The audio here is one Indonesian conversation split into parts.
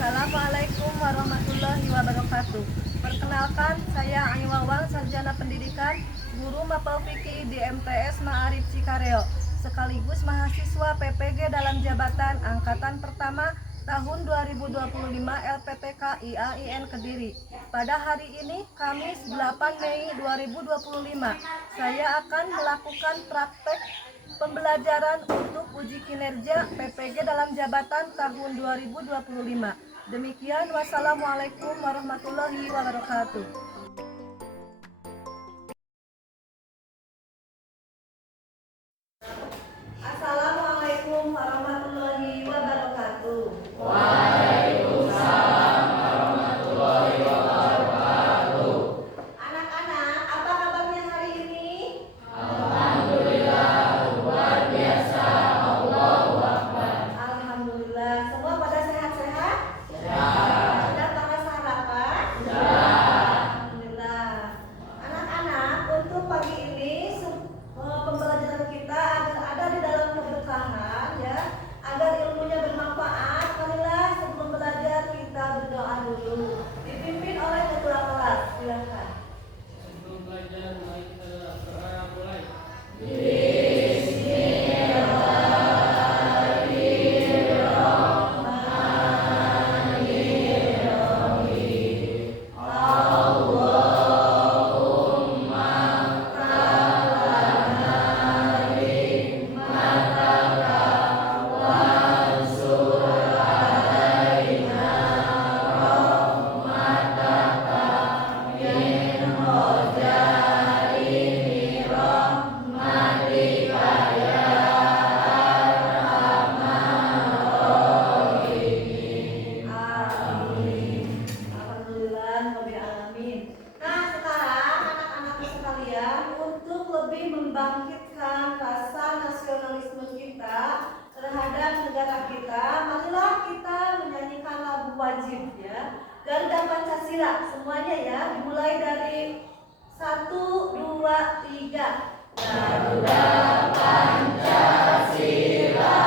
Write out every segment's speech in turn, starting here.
Assalamualaikum warahmatullahi wabarakatuh. Perkenalkan, saya Ani Wawang, Sarjana Pendidikan, Guru Mapel Fikih di MTS Ma'arif Cikareo, sekaligus mahasiswa PPG dalam jabatan Angkatan Pertama tahun 2025 LPTK IAIN Kediri. Pada hari ini, Kamis 8 Mei 2025, saya akan melakukan praktek pembelajaran untuk uji kinerja PPG dalam jabatan tahun 2025. Demikian, wassalamualaikum warahmatullahi wabarakatuh. Assalamualaikum warahmatullahi wabarakatuh. Waalaikumsalam warahmatullahi wabarakatuh. Anak-anak, apa kabarnya hari ini? Alhamdulillah, luar biasa. Allahu Akbar. Alhamdulillah, semua pada sehat-sehat? Sehat. Sudah makan sarapan? Sudah. Alhamdulillah. Anak-anak, untuk pagi ini pembelajaran kita agar ada di dalam keberkahan, ya, agar ilmunya bermanfaat. Marilah sebelum belajar kita berdoa dulu, dipimpin oleh ketua kelas. Silakan. Sebelum belajar, mari kita berdoa mulai. Amin. Alhamdulillah, Rabbil alamin. Nah, sekarang anak-anakku sekalian, untuk lebih membangkitkan rasa nasionalisme kita terhadap negara kita, marilah kita menyanyikan lagu wajib, ya, Garuda Pancasila. Semuanya ya, dimulai dari 1, 2, 3. Garuda Pancasila,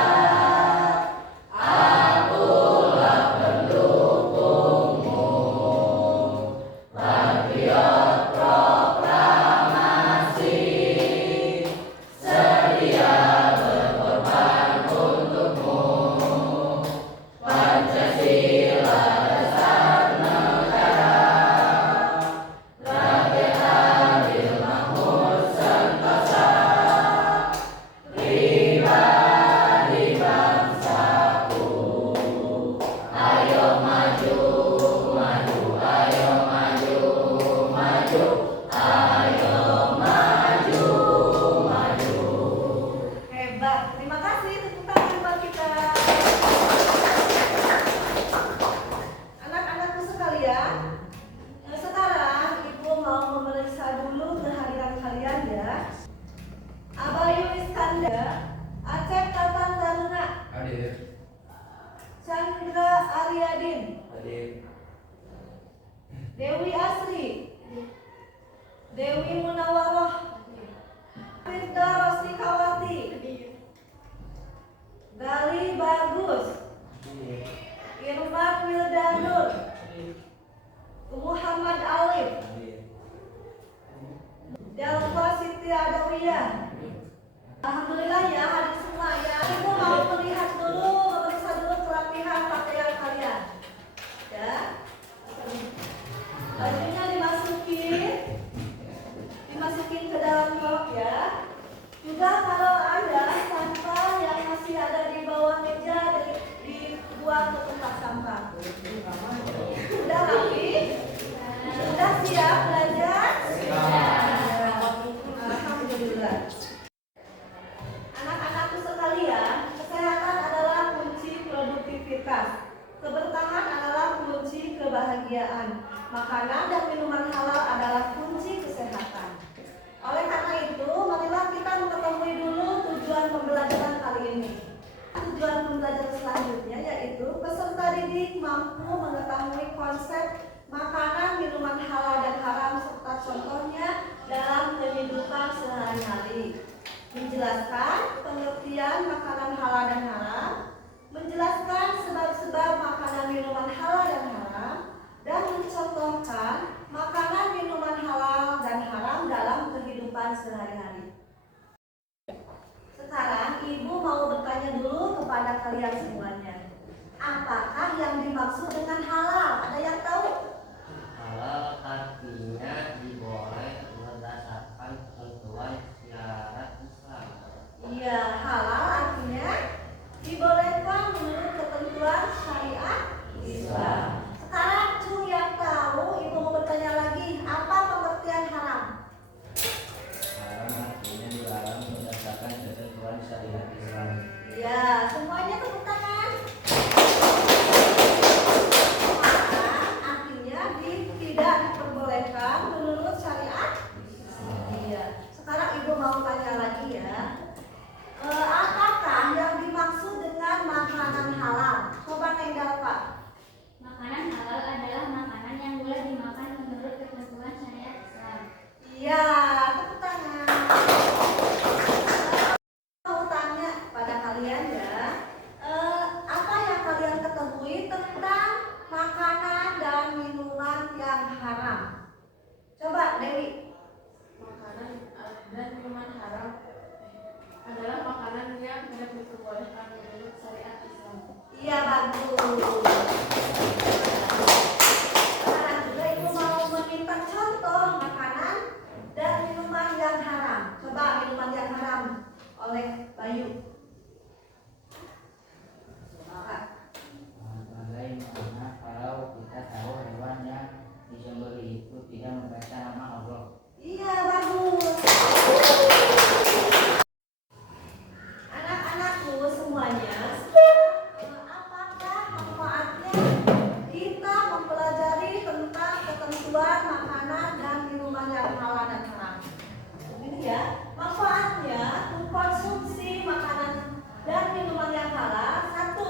akulah pendukungmu. Patriot proklamasi, sedia berkorban untukmu. Pancasila dasar negara, rakyat adil makmur sentosa, pribadi bangsaku. Ayo maju, maju, ayo maju, maju, ayo maju, maju. Hebat. Terima kasih, tepuk tangan buat kita. Anak-anakku sekalian, sekarang Ibu mau memeriksa dulu kehadiran kalian, ya. Abayu Iskandar, Acep Tatan Taruna, Hadir. Chandra Aryadin, Hadir. Dewi Asri, Dewi Munawaroh, Firda Rostikawati, Gali Bagus, Irfan Wildanur, Muhammad Alif, Delva Siti Adawiyah. Alhamdulillah ya, hadir semua ya. Ibu mau melihat dulu, memeriksa dulu kerapihan pakaian kalian, ya. Bajunya dimasukin ke dalam rok, ya. Juga kalau ada sampah yang masih ada di bawah meja, dibuang ke tempat sampah. Sudah rapi? Sudah siap belajar? Alhamdulillah. Anak-anakku sekalian, kesehatan adalah kunci produktivitas. Keberkahan adalah kunci kebahagiaan. Makanan dan minuman halal adalah kunci kesehatan. Oleh karena itu, marilah kita mengetahui dulu tujuan pembelajaran kali ini. Tujuan pembelajaran selanjutnya yaitu peserta didik mampu mengetahui konsep makanan, minuman halal dan haram serta contohnya dalam kehidupan sehari-hari. Menjelaskan pengertian makanan halal dan haram, menjelaskan sebab-sebab makanan minuman halal dan haram, dan mencontohkan makanan minuman halal dan haram dalam kehidupan sehari-hari. Sekarang ibu mau bertanya dulu kepada kalian semuanya. Apakah yang dimaksud dengan halal? Ada yang tahu? Halal artinya diboleh berdasarkan ketentuan syariat Islam. Iya, halal artinya dibolehkan menurut ketentuan syariat Islam. Sekarang Cung yang tahu, ibu mau bertanya lagi, apa pengertian haram? Haram artinya dilarang berdasarkan ketentuan syariat Islam. Iya, semuanya tepuk tangan. Haram artinya tidak diperbolehkan menurut syariat. Iya. Sekarang ibu mau tanya lagi ya. Apakah yang dimaksud dengan makanan halal? Coba Nenggal Pak. Makanan halal adalah makanan yang boleh dimakan menurut ketentuan syariat Islam. Iya, tepuk tangan. Mau tanya pada kalian ya, apa yang kalian ketahui tentang makanan dan minuman yang haram? Coba Dewi. Makanan dan minuman haram adalah makanan yang tidak diperbolehkan menurut syariat Islam. Iya, bagus. Sekarang juga ibu mau meminta contoh makanan dan minuman yang haram. Coba minuman yang haram oleh Bayu. Bagaimana kalau kita tahu hewan yang disembelih itu tidak membaca nama Allah? Iya, bagus. Anak-anakku semuanya, apakah manfaatnya kita mempelajari tentang ketentuan makanan dan minuman yang halal dan haram? Ini ya, manfaatnya mengkonsumsi makanan dan minuman yang halal. 1.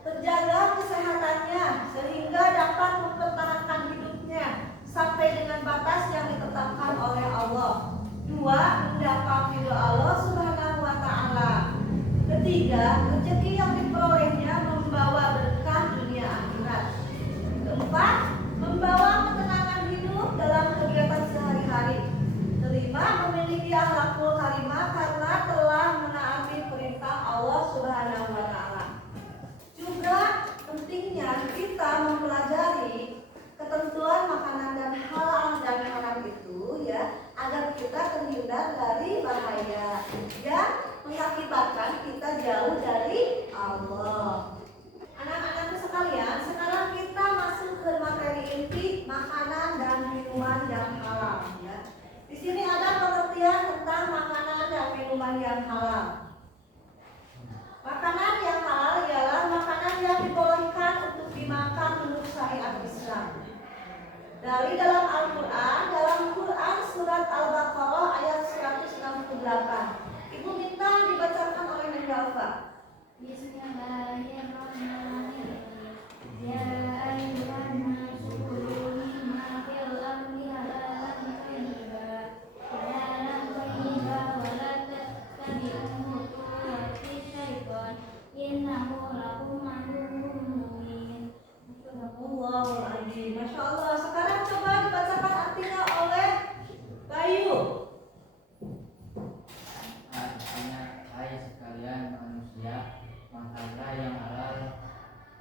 Terjaga kesehatannya sehingga dapat mempertahankan hidupnya sampai dengan batas yang ditetapkan oleh Allah. 2. Mendapat ridho Allah Subhanahu wa Ta'ala. 3. Rezeki yang diperolehnya membawa berkah dunia akhirat. 4. Membawa ketenangan hidup dalam kegiatan sehari-hari. 5. Memiliki akhlakul karimah karena telah menaati perintah Allah Subhanahu wa Ta'ala. Juga pentingnya kita mempelajari ketentuan makanan dan halal dan haram itu ya, agar kita terhindar dari bahaya yang mengakibatkan kita jauh dari Allah. Anak-anakku sekalian, sekarang kita masuk ke materi inti makanan dan minuman yang halal ya. Di sini ada pengertian tentang makanan dan minuman yang halal. Makanan yang halal ialah makanan yang dibolehkan untuk dimakan menurut syariat Islam. Dari dalam Al-Quran, surat Al-Baqarah ayat 168. Ibu minta dibacakan oleh Nenggalva. Bismillahirrahmanirrahim. Ya ayyuhan nasu kulu mimma fil ardi halalan thayyiban. Halalan thayyiban wa la tattabi'u khutuwati syaitan. Innahu lakum aduwwun mubin. Allahu Akbar. Masya Allah. Sekarang coba dibacakan artinya oleh Bayu. Artinya, hai sekalian manusia, makanlah yang halal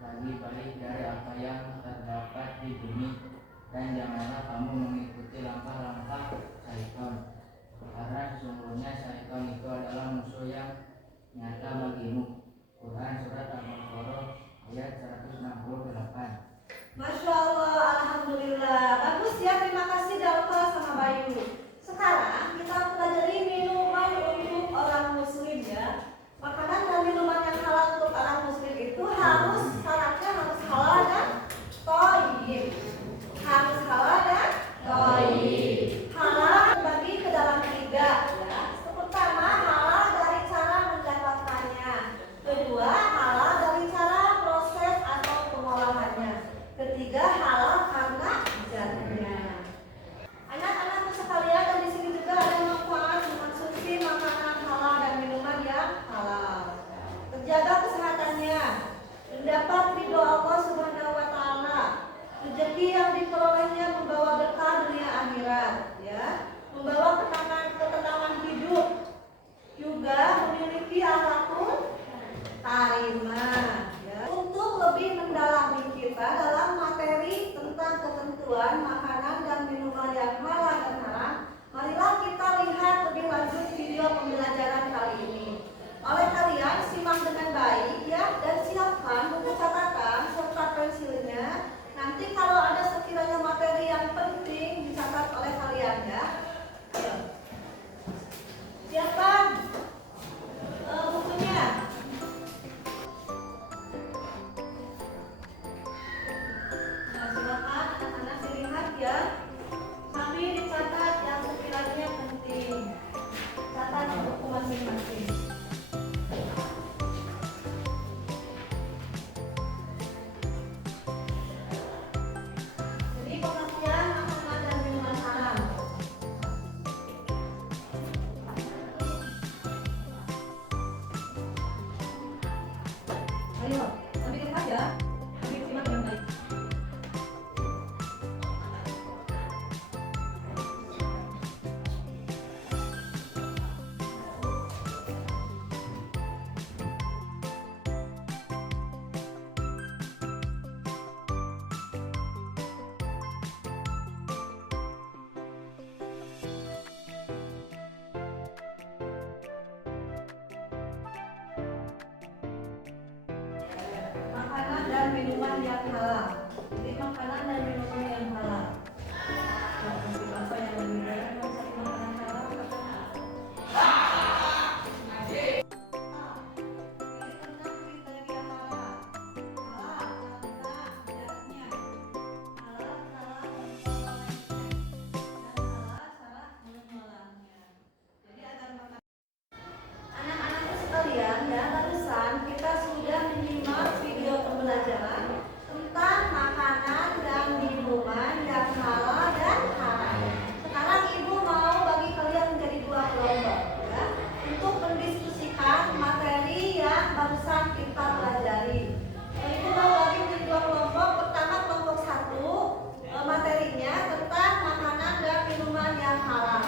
lagi baik dari apa yang terdapat di bumi, dan janganlah kamu mengikuti langkah-langkah syaitan, karena sesungguhnya syaitan itu adalah musuh yang nyata bagimu. Quran surat Al-Baqarah ayat 168. Masya Allah, Alhamdulillah. Bagus ya, terima kasih Dalva sama Bayu. Sekarang kita pelajari minuman untuk orang muslim ya. Makanan dan minuman yang halal untuk orang muslim itu harus syaratnya harus halal dan thayyib. Harus halal dan thayyib. Halal terbagi ke dalam 3 ya. Pertama, halal dari cara mendapatkannya. Kedua, halal dari cara proses atau pengolahannya. Ketiga, halal karena zatnya. Anak-anakku sekalian, Oleh kalian simak dengan baik ya, dan siapkan buku catatan serta pensilnya. Nanti kalau ada sekiranya materi yang penting dicatat oleh kalian ya. Ayo. Siapkan bukunya. Nah, silakan anak-anak dilihat ya. Kami dicatat yang sekiranya penting. Catat di buku masing-masing. Jadi pengertian makanan dan minuman haram. Ayo, sambil lihat ya. Sambil simak dengan baik. Makanan dan minuman yang halal. Jadi makanan dan minuman yang halal. Apa yang lebih baik untuk makanan halal? Pilih tentang kriteria halal. Halal karena tidaknya. Halal salah memperolehnya. Dan halal salah mengolahnya. Jadi agar makanan anak-anakku sekalian ya, barusan kita sudah menyimak video pembelajaran tentang makanan dan minuman yang halal dan haram. Sekarang ibu mau bagi kalian menjadi dua kelompok ya, untuk mendiskusikan materi yang barusan kita pelajari. Ibu mau bagi menjadi dua kelompok. Pertama kelompok 1 materinya tentang makanan dan minuman yang halal.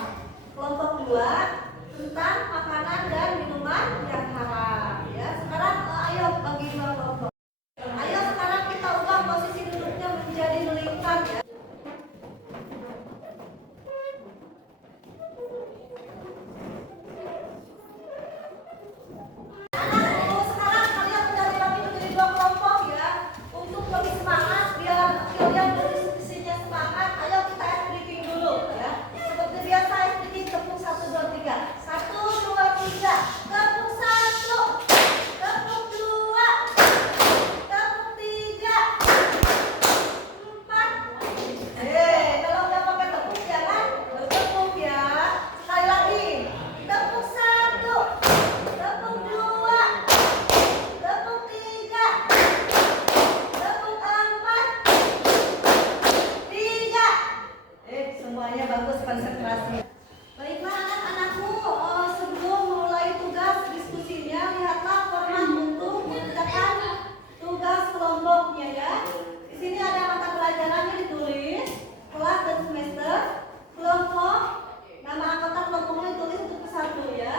Kelompok 2 tentang makanan dan minuman yang haram ya. Sekarang ayo bagi dua kelompok. Ayo sekarang kita ubah posisi duduknya menjadi melingkar ya. Anakku, sekarang kalian udah dibagi menjadi dua kelompok ya, untuk lebih semangat biar kalian berdiskusinya semangat. Ayo kita briefing dulu ya. Seperti biasa briefing tepuk 1 2 3. 1 2 3. Tepuk 1. Tepuk 2. Tepuk 3. 4. Kalau nggak pakai tepuk jangan bertepuk ya. Sekali lagi. Tepuk 1. Tepuk 2. Tepuk 3. Tepuk 4. 3. Semuanya bagus, konsentrasi. Baiklah anak-anakku, sebelum mulai tugas diskusinya, lihatlah format untuk mengerjakan tugas kelompoknya ya. Di sini ada mata pelajarannya ditulis, kelas dan semester, kelompok, nama anggota kelompoknya ditulis untuk persatu ya,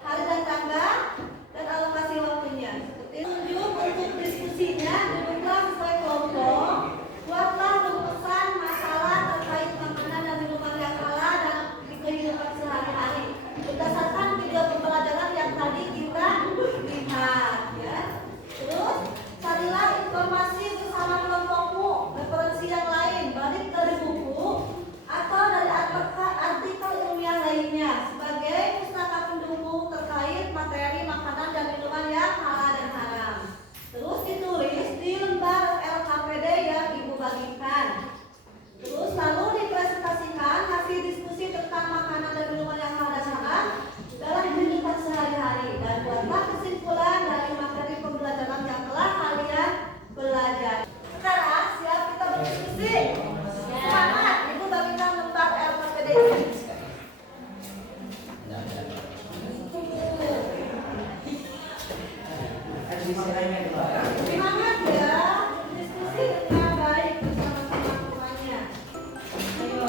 hari dan tanggal, dan alokasi waktunya. Seperti tunjuk untuk diskusinya, duduklah sesuai kelompok, buatlah rumusan masalah terkait makanan dan minuman yang halal dan di kehidupan sehari-hari berdasarkan video pembelajaran yang tadi kita lihat ya. Terus carilah informasi bersama kelompokmu, referensi yang lain baik dari buku atau dari artikel ilmiah lainnya sebagai pustaka pendukung terkait materi makanan dan minuman yang halal dan haram. Terus ditulis di lembar LKPD yang ibu bagikan. Terus lalu dipresentasikan hasil diskusi tentang makanan dan minuman yang halal dan haram dalam kehidupan sehari-hari, dan buatlah kesimpulan dari materi pembelajaran yang telah kalian belajar. Sekarang siap kita berdiskusi. Semangat, ibu bagikan lembar LKPD ini. Semangat ya, diskusi dengan baik bersama-sama semuanya. Ayo.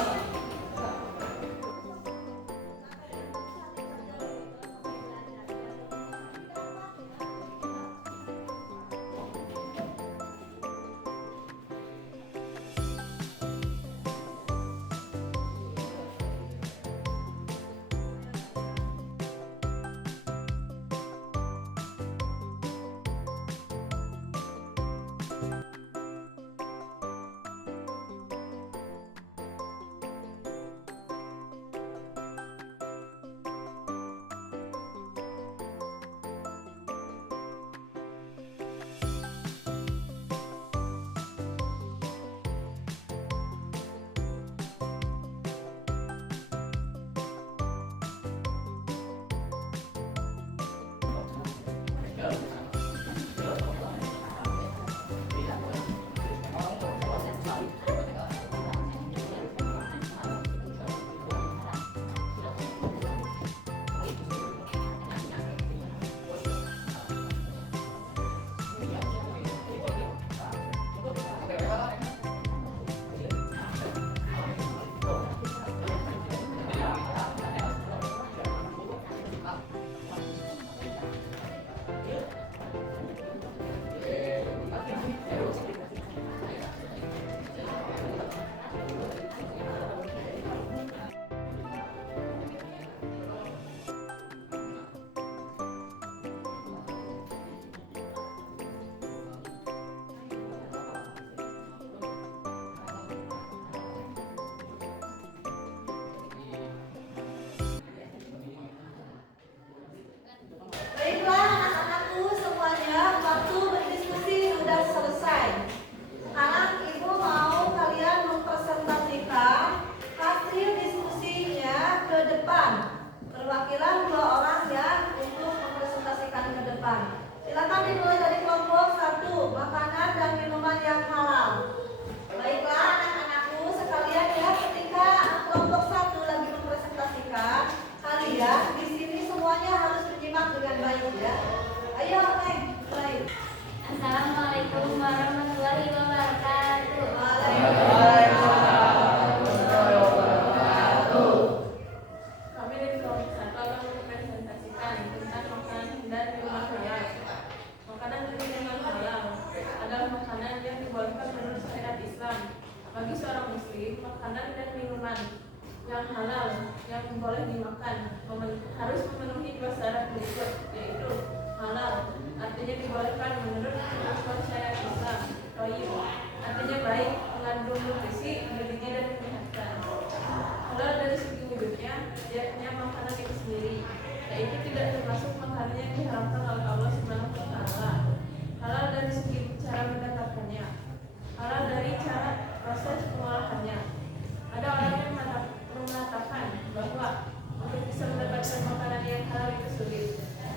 Ya. Ayo, Neng, mulai. Assalamualaikum warahmatullahi wabarakatuh. Kami dari kelompok 1 akan mempresentasikan tentang makanan dan minuman halal. Makanan dan minuman halal adalah makanan yang dibolehkan menurut syariat Islam. Bagi seorang muslim, makanan dan minuman yang halal yang boleh dimakan harus memenuhi 2 syarat berikut, yaitu halal, artinya dibolehkan menurut ketentuan syariat Islam. Thayyib, artinya baik, mengandung nutrisi, gizinya dan menyehatkan. Halal dari segi wujudnya, yakni makanan itu sendiri, yaitu tidak termasuk makanan yang diharamkan oleh Allah Subhanahu wa taala. Halal dari segi cara mendapatkannya. Halal dari cara proses pengolahannya. Ada orang yang mengatakan bahwa untuk bisa mendapatkan makanan yang halal itu sulit.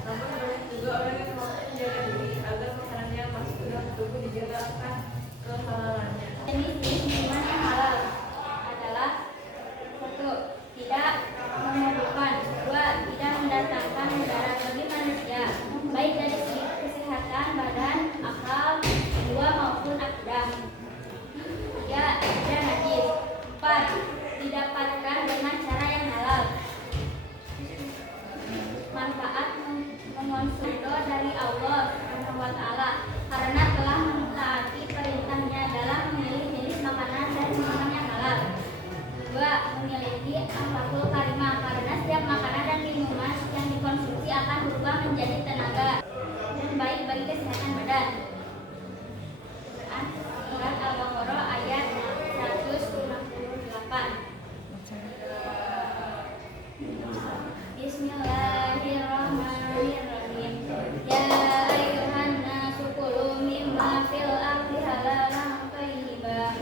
Namun banyak juga orang yang mampu menjaga diri agar makanan yang masuk ke dalam tubuh dijaga akan kehalalannya. Jenis minuman yang halal adalah 1. Tidak memabukkan. 2. Tidak mendatangkan mudarat bagi manusia, baik dari segi kesehatan badan, akal, jiwa maupun akidah. 3. Tidak najis. 4. Didapatkan dengan cara yang halal. Manfaat mengonsumsi dari Allah Subhanahu wa taala karena telah mentaati perintahnya dalam memilih jenis makanan dan minuman yang halal. 2. Memiliki akhlakul karimah karena setiap makanan dan minuman yang dikonsumsi akan berubah menjadi tenaga dan baik bagi kesehatan badan. Quran surat Al-Baqarah ayat 158. Bismillahirrahmanirrahim. Ya ayyuhan nasu kulu mimma fil ardi halalan thayyiban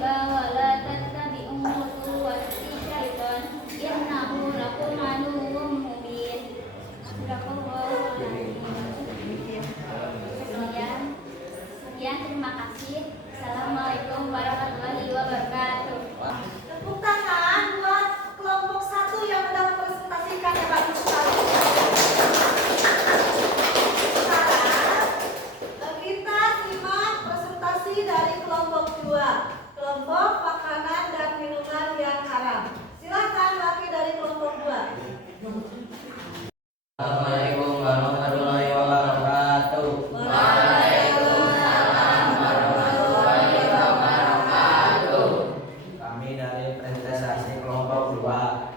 wa la tattabi'u khutuwati syaitan innahu lakum aduwwun mubin. Sadaqallahul azim. Sekian, terima kasih. Assalamualaikum warahmatullahi wabarakatuh. Tepuk tangan buat kelompok 1 yang sudah mempresentasikan ya bagus sekali. Sekarang kita simak presentasi dari kelompok 2, kelompok makanan dan minuman yang haram. Silakan laki dari kelompok 2. Assalamualaikum warahmatullahi wabarakatuh. Kami dari presentasi kelompok 2.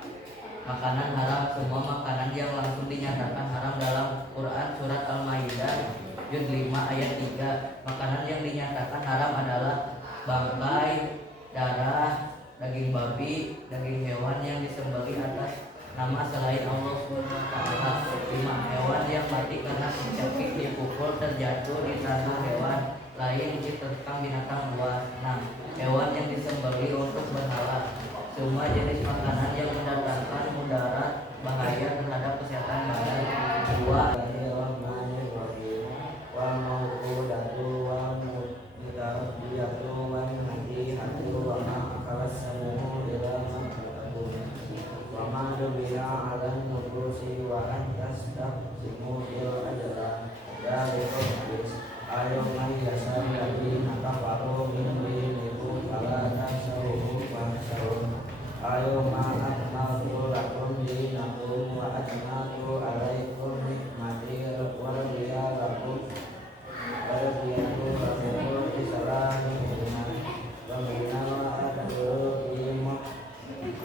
Makanan haram, semua makanan yang langsung dinyatakan haram dalam Quran surat Al-Maidah juz 5 ayat 3. Makanan yang dinyatakan haram adalah bangkai, darah, daging babi, daging hewan yang disembelih atas nama selain Allah SWT. 5. Hewan yang mati karena dicekik, dipukul, terjatuh di tanah hewan lain, diterkam binatang buas. 6. Hewan yang disembelih untuk berhala. Semua jenis makanan yang mendatangkan mudarat bahaya terhadap kesehatan badan. 2. Wa mauqudatu wa mutaraddiyatu wa nadihatu wa ma akalas samu ila ma takabun wa ma dubiya ala nubusi wa antas taqsimu bil ajra dari kondis ayo mai yasar lagi nakafaru min dinikum ala tasawuhu wa nasawun ayo ma'aknatu lakum dinakum wa ajnatu alaikum nikmati wa radiya lakum wa radiyatu lakum isalamu wa minna wa adaburu imu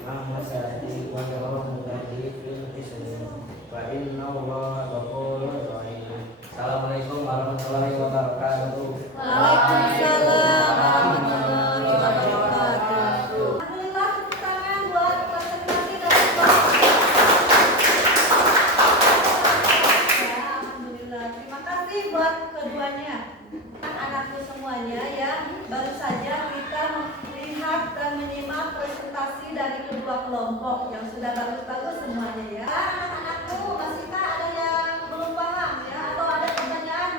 rahmasati wa rahmati fil islam wa inna allaha ghafurur rahim. Assalamualaikum warahmatullahi wabarakatuh. Waalaikumsalam warahmatullahi wabarakatuh. Alhamdulillah, tepuk tangan buat presentasi dari kelompok. Ya, alhamdulillah. Terima kasih buat keduanya. Anak-anakku semuanya ya, baru saja kita melihat dan menyimak presentasi dari kedua kelompok yang sudah bagus-bagus semuanya ya. Anak-anakku, masihkah ada yang belum paham ya atau ada pertanyaan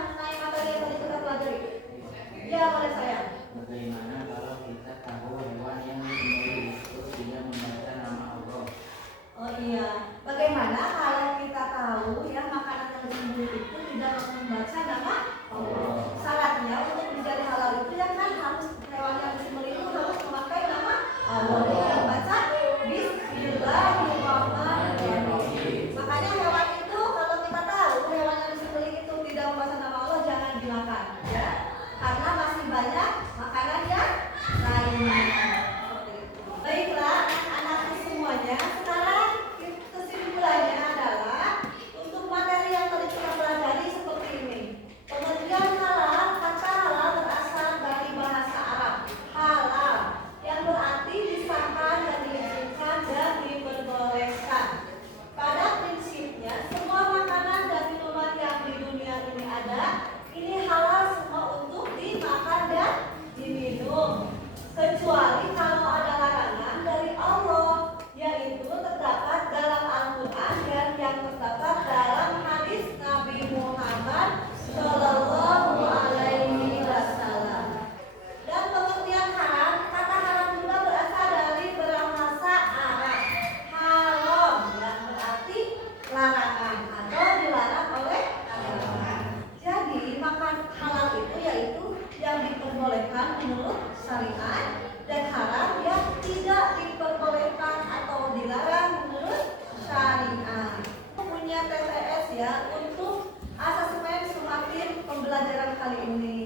larangan atau dilarang oleh agama. Jadi makan halal itu yaitu yang diperbolehkan menurut syariat, dan haram yang tidak diperbolehkan atau dilarang menurut syariat. Punya TTS ya untuk asesmen sumatif pembelajaran kali ini.